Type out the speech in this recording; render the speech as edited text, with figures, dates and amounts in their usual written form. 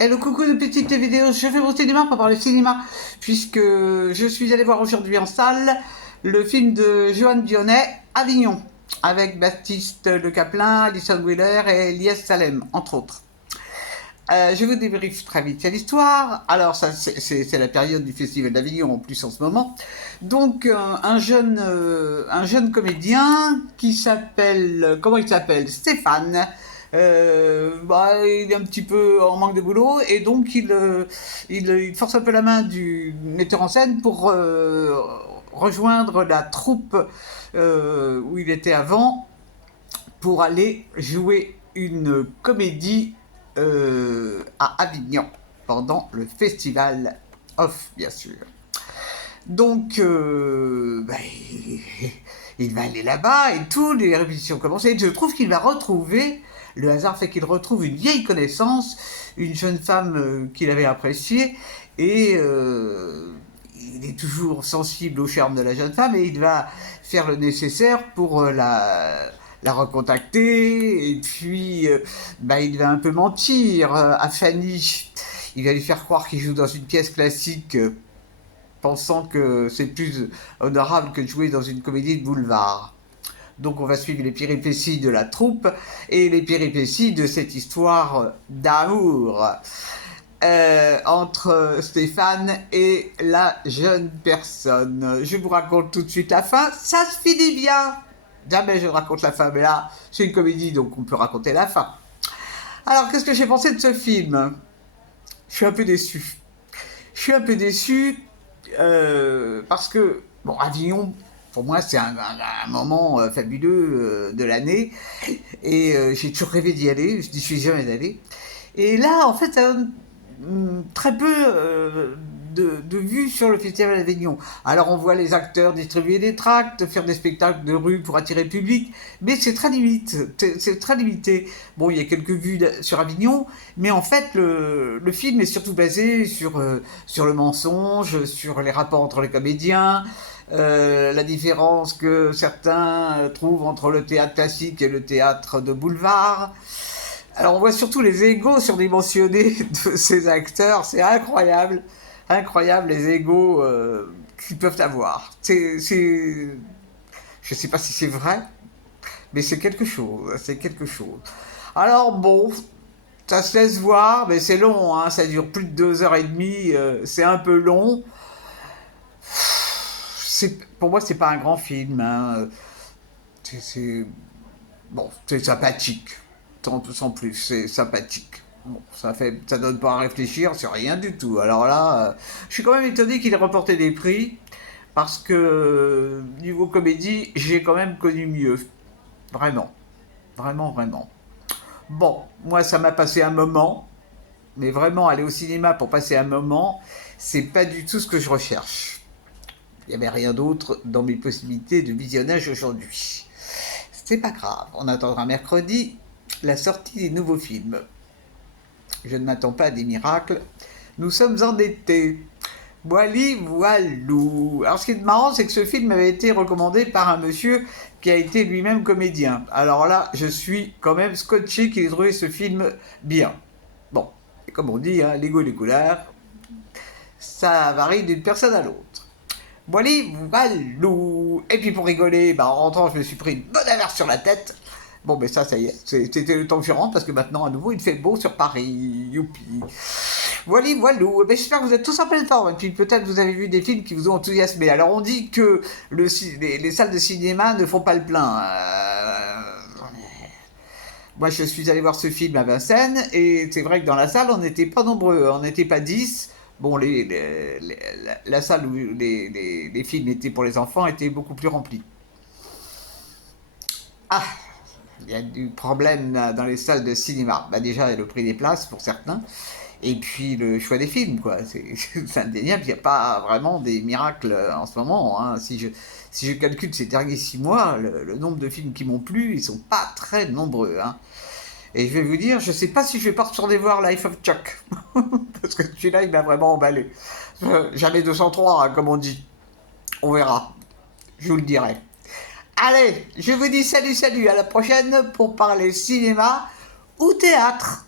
Hello, coucou de petites vidéos, je fais mon cinéma pour parler cinéma, puisque je suis allé voir aujourd'hui en salle le film de Johan Dionnet, Avignon, avec Baptiste Le Caplin, Alison Wheeler et Elias Salem, entre autres. Je vous débriefe très vite l'histoire. Alors, ça, c'est la période du Festival d'Avignon en plus en ce moment. Donc, un jeune comédien qui s'appelle, comment il s'appelle? Stéphane. Il est un petit peu en manque de boulot et donc il force un peu la main du metteur en scène pour rejoindre la troupe où il était avant pour aller jouer une comédie à Avignon pendant le festival off, bien sûr. Donc, il va aller là-bas et tout, les répétitions commencent. Et je trouve qu'il va retrouver, le hasard fait qu'il retrouve une vieille connaissance, une jeune femme qu'il avait appréciée, et il est toujours sensible au charme de la jeune femme, et il va faire le nécessaire pour la recontacter, et puis il va un peu mentir à Fanny. Il va lui faire croire qu'il joue dans une pièce classique, pensant que c'est plus honorable que de jouer dans une comédie de boulevard. Donc on va suivre les péripéties de la troupe et les péripéties de cette histoire d'amour entre Stéphane et la jeune personne. Je vous raconte tout de suite la fin, ça se finit bien. Jamais je raconte la fin, mais là, c'est une comédie, donc on peut raconter la fin. Alors, qu'est-ce que j'ai pensé de ce film? Je suis un peu déçu. Je suis un peu déçu parce que, bon, Avignon, pour moi, c'est un moment fabuleux de l'année. Et j'ai toujours rêvé d'y aller, je n'y suis jamais allé. Et là, en fait, ça donne très peu de vues sur le Festival d'Avignon. Alors on voit les acteurs distribuer des tracts, faire des spectacles de rue pour attirer le public, mais c'est très limité. C'est très limité. Bon, il y a quelques vues sur Avignon, mais en fait le film est surtout basé sur le mensonge, sur les rapports entre les comédiens, la différence que certains trouvent entre le théâtre classique et le théâtre de boulevard. Alors on voit surtout les égos surdimensionnés de ces acteurs, c'est incroyable, incroyable les égos qu'ils peuvent avoir. Je sais pas si c'est vrai, mais c'est quelque chose, c'est quelque chose. Alors bon, ça se laisse voir, mais c'est long, hein, ça dure plus de 2 heures et demie, c'est un peu long. Pour moi, c'est pas un grand film, hein. Bon, c'est sympathique, sans plus, c'est sympathique. Bon, ça donne pas à réfléchir sur rien du tout. Alors là, je suis quand même étonné qu'il ait remporté des prix, parce que niveau comédie, j'ai quand même connu mieux. Vraiment, vraiment, vraiment. Bon, moi, ça m'a passé un moment, mais vraiment aller au cinéma pour passer un moment, c'est pas du tout ce que je recherche. Il n'y avait rien d'autre dans mes possibilités de visionnage aujourd'hui. C'est pas grave, on attendra mercredi la sortie des nouveaux films. Je ne m'attends pas à des miracles. Nous sommes en été. Voili voilou. Alors ce qui est marrant, c'est que ce film avait été recommandé par un monsieur qui a été lui-même comédien. Alors là, je suis quand même scotché qu'il ait trouvé ce film bien. Bon, et comme on dit, hein, les goûts et les couleurs, ça varie d'une personne à l'autre. Voili voilou. Et puis pour rigoler, en rentrant, je me suis pris une bonne averse sur la tête. Bon, mais ça y est, c'était le temps que je rentre parce que maintenant, à nouveau, il fait beau sur Paris. Youpi. Voilà, voilou. J'espère que vous êtes tous en pleine forme. Et puis peut-être vous avez vu des films qui vous ont enthousiasmé. Alors on dit que les salles de cinéma ne font pas le plein. Moi, je suis allé voir ce film à Vincennes et c'est vrai que dans la salle, on n'était pas nombreux. On n'était pas 10. Bon, la salle où les films étaient pour les enfants était beaucoup plus remplie. Ah, il y a du problème dans les salles de cinéma. Déjà, il y a le prix des places pour certains, et puis le choix des films, quoi. C'est indéniable, il n'y a pas vraiment des miracles en ce moment, hein. Si je calcule ces derniers 6 mois, le nombre de films qui m'ont plu, ils sont pas très nombreux, hein. Et je vais vous dire, je sais pas si je vais pas retourner voir Life of Chuck, parce que celui-là, il m'a vraiment emballé. Jamais 203, hein, comme on dit. On verra, je vous le dirai. Allez, je vous dis salut, salut, à la prochaine pour parler cinéma ou théâtre.